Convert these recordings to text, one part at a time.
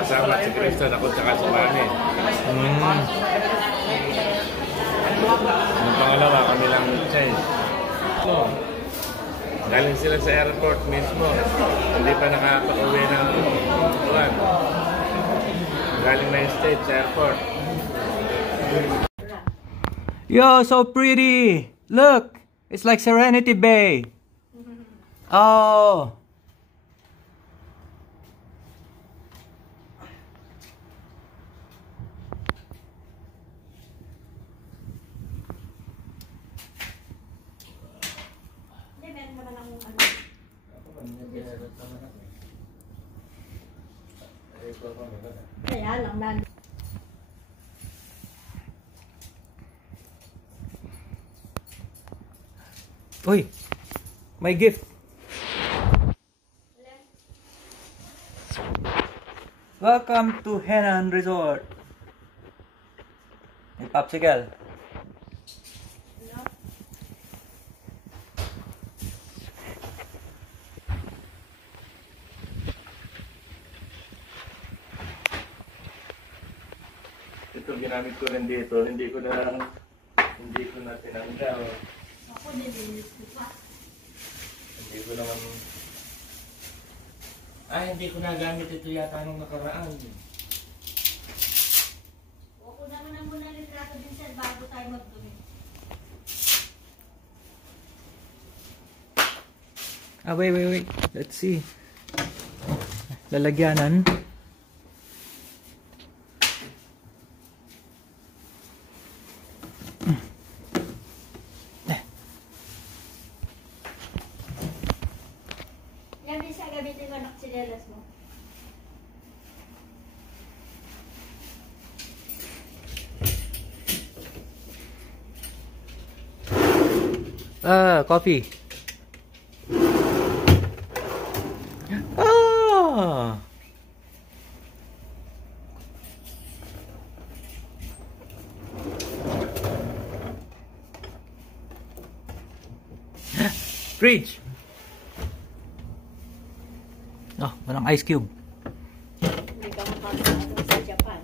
Kasama si Kristen, ako tsaka si Mami. Yung pangalawa, kami lang change. So, galing sila sa airport mismo. Hindi pa nakapag-uwi ng buwan. Galing na yung state sa airport. Yo, so pretty! Look! It's like Serenity Bay. Oh! Kaya lang nan. Uy! My gift! Welcome to Henan Resort! May popsicle. Ito ginamit ko rin dito, hindi ko na tinanggal. Ako din pa. Hindi ko naman hindi ko nagamit ito yata nung nakaraan. Ako naman ang muna litrato din sir bago tayo magdumi. Wait. Let's see. Lalagyanan. Yan din siya gamitin mo ng tsinelas mo. Coffee. Ah! Fridge. Oh, walang ice cube. Hindi ka makakasama sa Japan.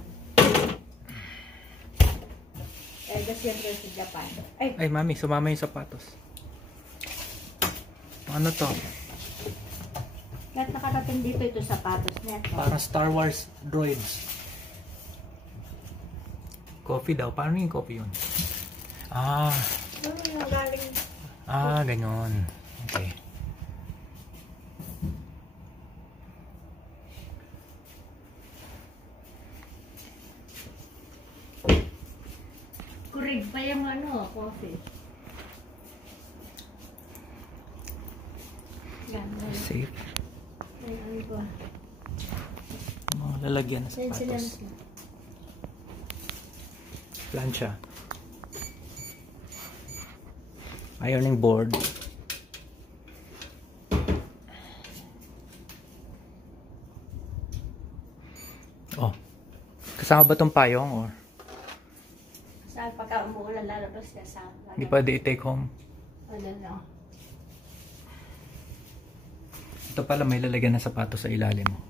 Siyempre sa Japan. Ay, mami, sumama yung sapatos. Ano to? Kahit nakarating dito ito sapatos na ito. Para Star Wars droids. Coffee daw. Paano yung coffee yun? Galing. Ganyan. Okay. Kurig pa yung coffee. Ganda. Safe. Ay, ko. Lalagyan na sapatos. Plancha. Ironing board. Oh. Kasama ba tong payong or? Saan pagka umuulan lalabas ka sa? Hindi pwede i-take home. Ano no? Ito pala may lalagyan ng sapatos sa ilalim mo.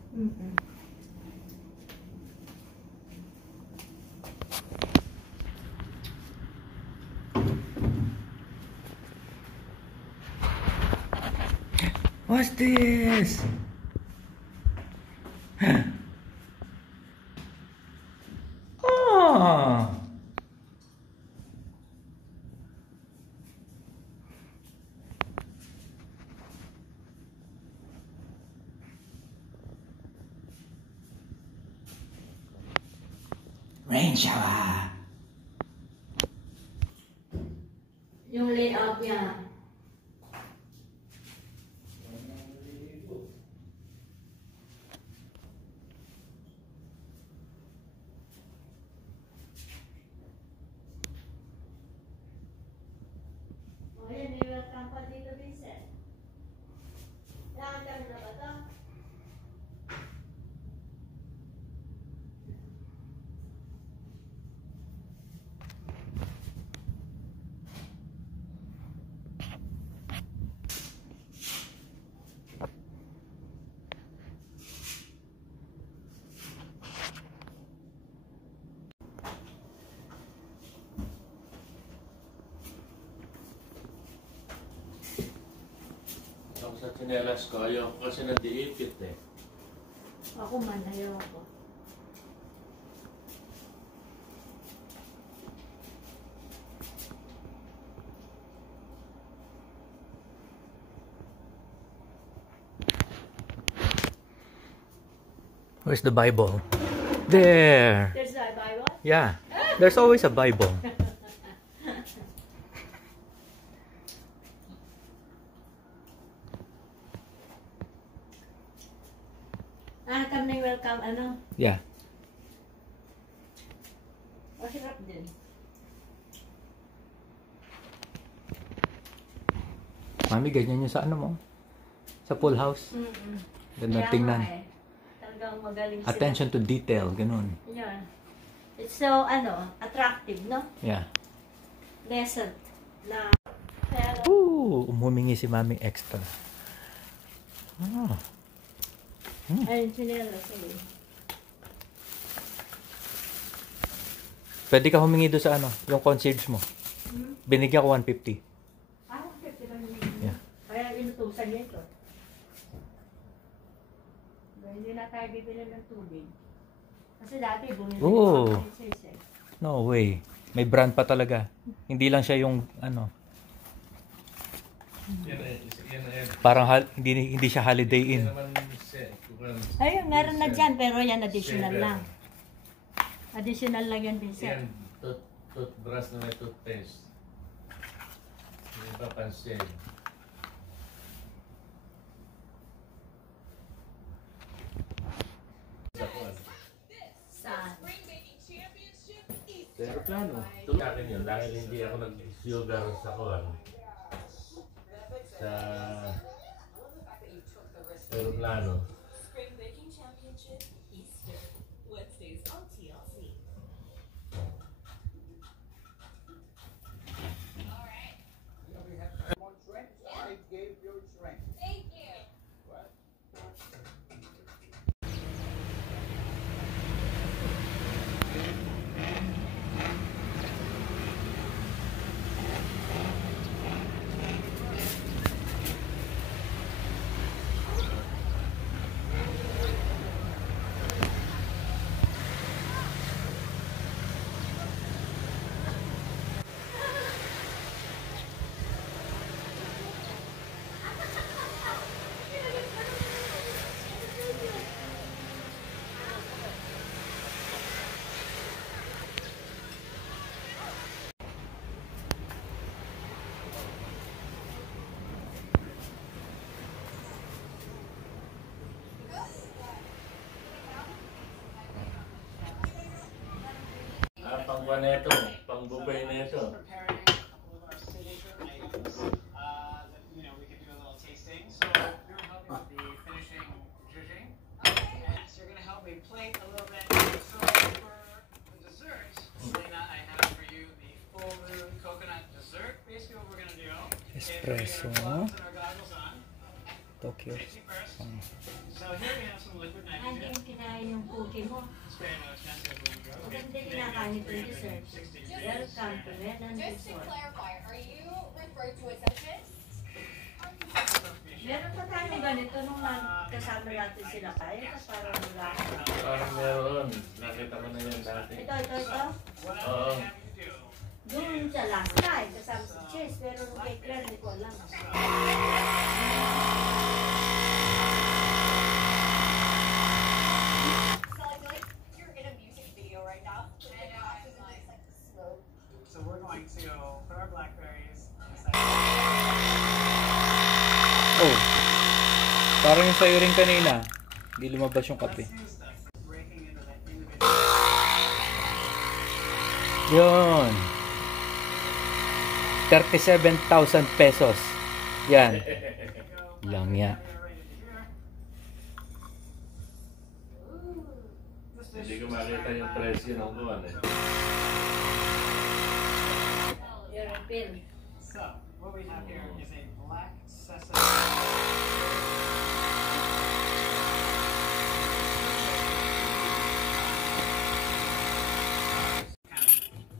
What's this? Oh! Rain shower. Yung layout niya. pa dito, Vincent. Nakakam na ba ito? Ako sa tsinelas ko, ayaw ko kasi nadiipit eh. Ako man, ayaw ko. Where's the Bible? There. There's a Bible? Yeah. There's always a Bible. Kami welcome, ano? Yeah. Masarap din. Mami, ganyan yung sa ano mo? Sa pool house. Ganda Kaya tingnan. nga eh. Talagang magaling sila. Attention to detail, ganun. Yun. It's so, attractive, no? Yeah. Pleasant. Na, pero, Humingi si Mami extra. ayun, sinelas eh. Pwede ka humingi doon sa ano, yung concierge mo. Binigyan ko 150. Ah, 50 lang yun. Yeah. Kaya inutusan niya ito. Hindi na tayo bibili ng tubig. Kasi dati bumili Oh. ng princess eh. No way. May brand pa talaga. Hindi lang siya yung ano, Yan na yan. parang hindi siya Holiday Inn. Yan naman siya. Ayun, meron na dyan, pero yan additional lang. Additional lang yan, Yan, Vincent. toothbrush na may toothpaste. Hindi pa pansin. Saan? Pero plano. Sa akin yun, dahil hindi ako nag-sugar sa kuwan. Sa aeroplano. Spring Baking Championship Easter Wednesdays on TLC. All right. More drink. I gave you drink. Thank you. What? Pang buwan na ito, pang bubay na ito. Preparing a couple of our signature items that we could do a little tasting. So you're gonna help me with the finishing judging, and so you're gonna help me plate a little bit. So for the dessert, Selena, I have for you the full moon coconut dessert. Basically, what we're gonna do is we're gonna Espresso. get our gloves and our goggles on. Tokyo. Safety first. So here we have some liquid Hindi nitrogen. yung kinain yung cookie mo. It's very expensive. Maganda yung kinakain ito yung dessert. Welcome to Lennon Just to Resort. clarify, are you referred to as benefits? Meron pa tayo ganito nung kasama natin sila kaya. Tapos parang wala. Parang meron. Nakita ko na yan dati. Ito. What Oo. I'm gonna have you do Doon sa last time, kasama si Chase. Pero nung kay Claire, hindi ko alam. So I feel like you're in a music video right now. So the costume is just like slow. So we're going to put our blackberries on the side. Oh. Parang yung sa'yo rin kanina. Hindi lumabas yung kape. Let's use the breaking into that individual. Yun. 37,000 pesos. Yan. Langya. Hindi ko makita yung presyo ng buwan eh. So, what we have here is a black sesame. Kind of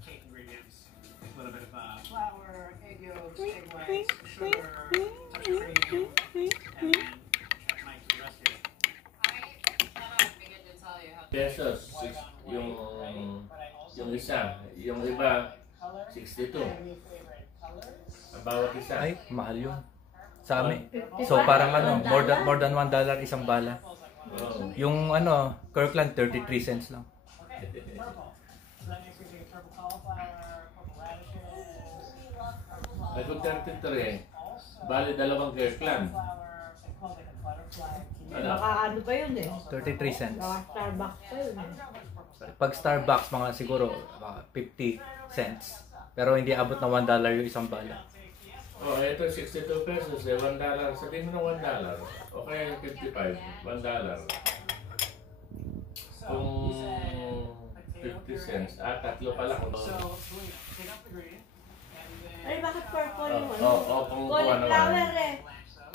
cake ingredients. A little bit of flour, egg yolks, egg whites, sugar, touch of cream, and then Mike, the rest here. Pesos, yung isa, yung iba, 62. Ang bawat isa. Ay, mahal yun. Sa amin. So parang ano, more than $1 isang bala. Oh. Yung ano, Kirkland 33 cents lang. Purple. So that means we take purple cauliflower, purple radishes, Ay kung 33, bali dalawang Kirkland. flour, they call it a butterfly. Ano? Baka ano pa yun eh. 33 cents. Baka Starbucks pa yun eh. Pag Starbucks, mga siguro 50 cents. Pero hindi abot na $1 yung isang bala. Oh, ito 62 pesos eh, $1. Sabihin mo na $1. O kaya 55, $1. Kung 50 cents, tatlo pala. So, wait, take out the green, and then Ay, bakit purple yung ano? Kung kuha Cauliflower naman. eh.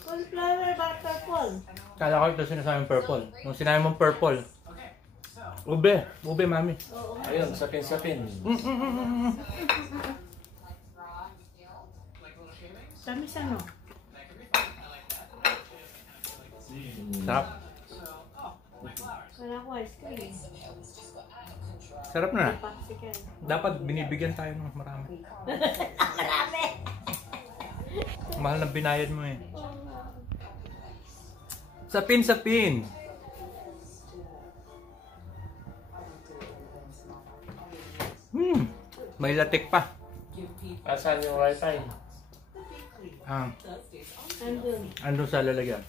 Cauliflower, bakit purple? Kala ko ito sinasabing purple. Nung sinabi mong purple, okay, so ube mami. Oo. Ayun, sapin-sapin. like little shavings, Tamis ano? that could be fun. I like that. Sarap. So, oh, my flowers. Wala ko ice cream. Sarap na. Popsicle. Dapat binibigyan tayo ng marami. Marami! Mahal na binayad mo eh. Sapin. May latik pa. Asan yung wifi? Andun. Ano sa lalagyan?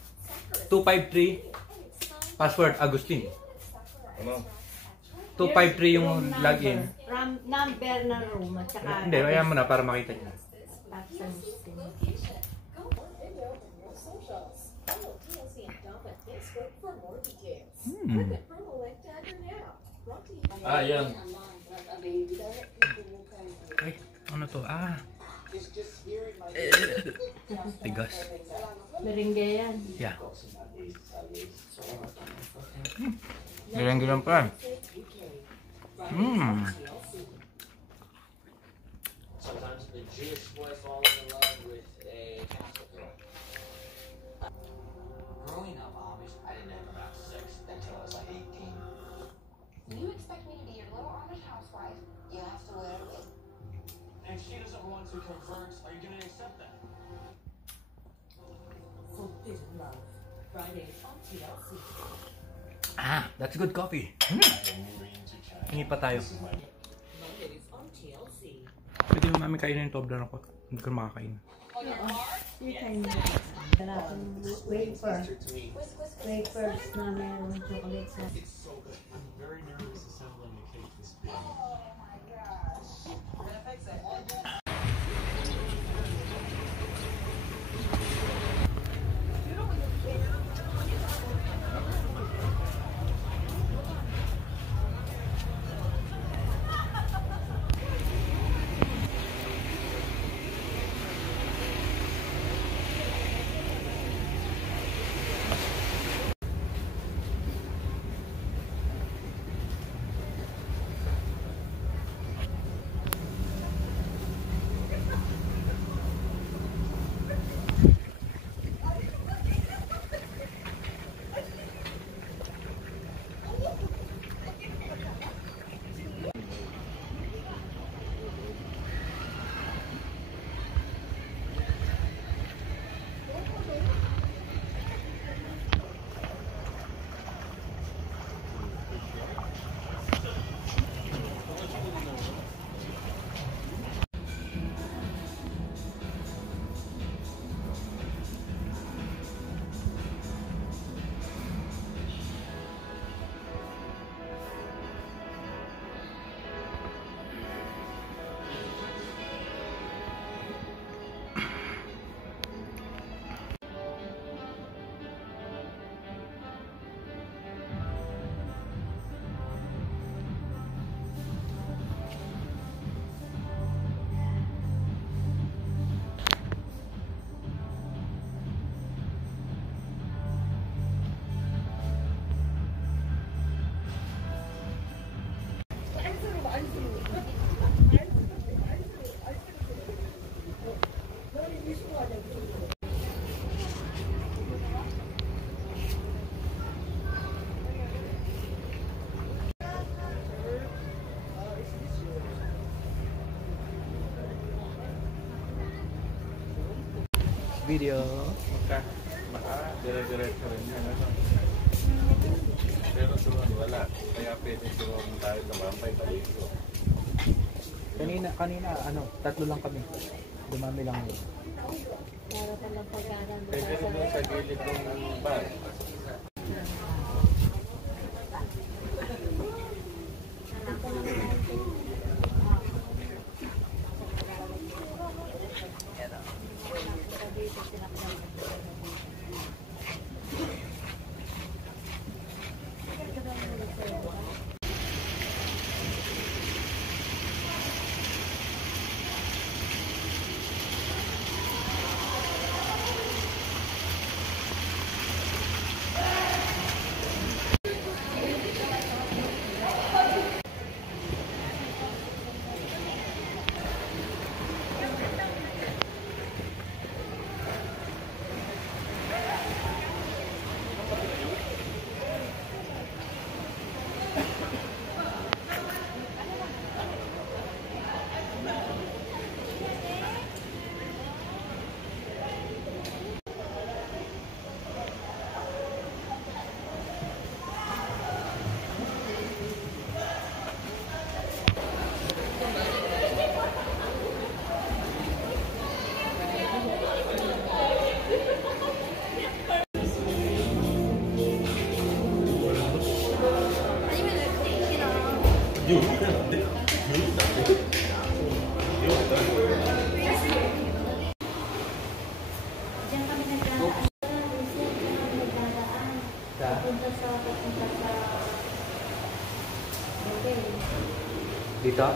253 password Agustin. Ano? 253 yung login. Number na room at saka... Hindi, ayan mo na para makita niyo. Yan. Ay, ano to? Tigas. Merengue yan. Yeah. Galang pa. Sometimes the Jewish boy falls in love with a Catholic girl. Growing up Amish, I didn't have about sex until I was like 18. You expect me to be your little Amish housewife? You have to wear a wig. And she doesn't want to convert. Are you going to accept that? Forbidden Love. Fridays on TLC. That's good coffee. Hingi pa tayo. Mondays on TLC. Pwede mo namin kainin yung toblerone ko. Hindi ko makakain. Yung kind of... Wala akong wafer. Wafers na meron chocolate sa... I'm very nervous assembling a cake this big. video. Dire-diretso rin yan. Ano? Pero doon wala. Kaya pwede doon tayo tumambay dito. Kanina, tatlo lang kami. Dumami lang yun. Para palang pag-aaral. Pwede rin doon sa gilid ng bar. Diyan kami nagdadaan. Papunta sa Okay. Dito?